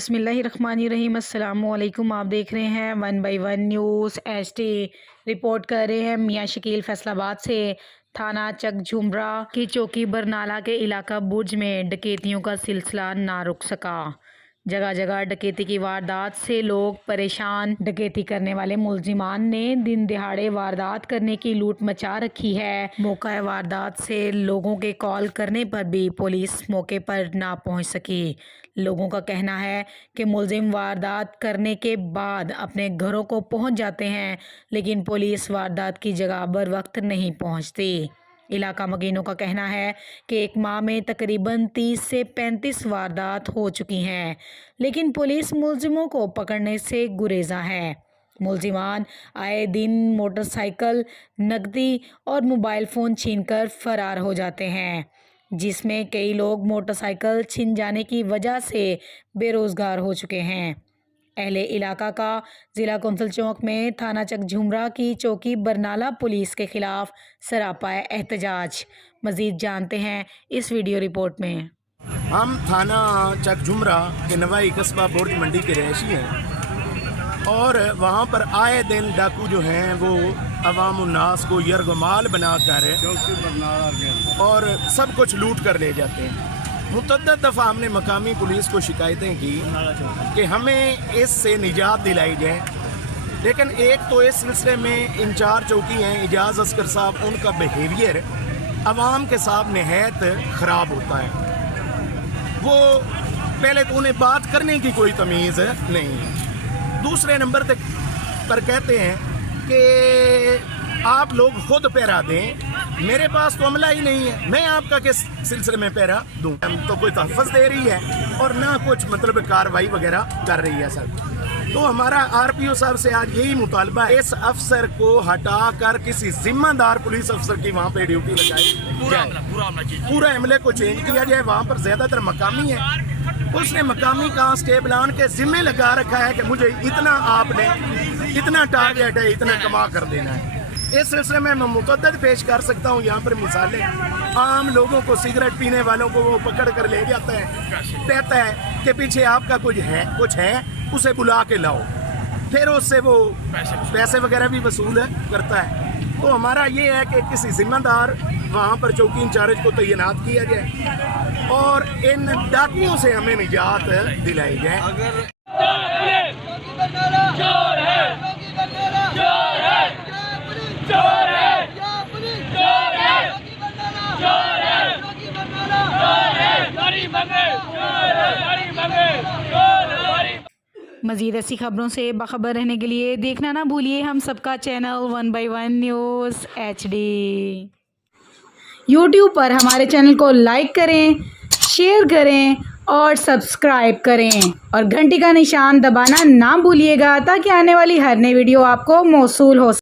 बिस्मिल्लाहिर्रहमानिर्रहीम। अस्सलाम वालेकुम। आप देख रहे हैं 1 बाई 1 न्यूज़ HD। रिपोर्ट कर रहे हैं मियाँ शकील फैसलाबाद से। थाना चक झुमरा की चौकी बरनाला के इलाका बुर्ज में डकैतियों का सिलसिला ना रुक सका। जगह जगह डकैती की वारदात से लोग परेशान। डकैती करने वाले मुलजिमान ने दिन दिहाड़े वारदात करने की लूट मचा रखी है। मौका वारदात से लोगों के कॉल करने पर भी पुलिस मौके पर ना पहुंच सकी। लोगों का कहना है कि मुलजिम वारदात करने के बाद अपने घरों को पहुंच जाते हैं, लेकिन पुलिस वारदात की जगह बर वक्त नहीं पहुंचती। इलाका मकीनों का कहना है कि एक माह में तकरीबन 30 से 35 वारदात हो चुकी हैं, लेकिन पुलिस मुलजिमों को पकड़ने से गुरेजा है। मुलजिमान आए दिन मोटरसाइकिल, नकदी और मोबाइल फ़ोन छीनकर फरार हो जाते हैं, जिसमें कई लोग मोटरसाइकिल छिन जाने की वजह से बेरोज़गार हो चुके हैं। अहले इलाका का ज़िला कौंसल चौक में थाना चक झुमरा की चौकी बरनाला पुलिस के खिलाफ सरापा एहतजाज। मज़ीद जानते हैं इस वीडियो रिपोर्ट में। हम थाना चक झुमरा के नवाई कस्बा बुर्ज मंडी के रहशी हैं और वहाँ पर आए दिन डाकू जो हैं वो अवाम उन्नास को यरगमाल बना कर और सब कुछ लूट कर ले जाते हैं। मुतअद्दिद दफ़ा हमने मकामी पुलिस को शिकायतें की कि हमें इससे निजात दिलाई जाए, लेकिन एक तो इस सिलसिले में इंचार्ज चौकी हैं इजाज़ अस्कर साहब, उनका बिहेवियर अवाम के साथ नहायत ख़राब होता है। वो पहले तो उन्हें बात करने की कोई तमीज़ नहीं है। दूसरे नंबर तक पर कहते हैं कि आप लोग खुद पहरा दें, मेरे पास तो अमला ही नहीं है, मैं आपका किस सिलसिले में पहरा दूं। हम तो कोई तहफ़्फ़ुज़ दे रही है और ना कुछ मतलब कार्रवाई वगैरह कर रही है सर। तो हमारा RPO साहब से आज यही मुतालबा है, इस अफसर को हटा कर किसी जिम्मेदार पुलिस अफसर की वहाँ पे ड्यूटी लगाई जाए, पूरा अमले को चेंज किया जाए। वहाँ पर ज़्यादातर मकामी है, उसने मकामी कांस्टेबलान के जिम्मे लगा रखा है कि मुझे इतना आपने इतना टारगेट है, इतना कमा कर देना है। इस सिलसिले में मैं मुतअद्दिद पेश कर सकता हूँ यहाँ पर मिसालें। आम लोगों को, सिगरेट पीने वालों को वो पकड़ कर ले जाता है, कहता है कि पीछे आपका कुछ है उसे बुला के लाओ, फिर उससे वो पैसे वगैरह भी वसूल करता है। तो हमारा ये है कि किसी जिम्मेदार वहाँ पर चौकी इंचार्ज को तैनात किया जाए और इन डाकुओं से हमें निजात दिलाई जाए। मज़ीद ऐसी खबरों से बाखबर रहने के लिए देखना ना भूलिए हम सबका channel 1 by 1 news HD। YouTube पर हमारे चैनल को लाइक करें, शेयर करें और सब्सक्राइब करें और घंटी का निशान दबाना ना भूलिएगा, ताकि आने वाली हर नई वीडियो आपको मौसूल हो।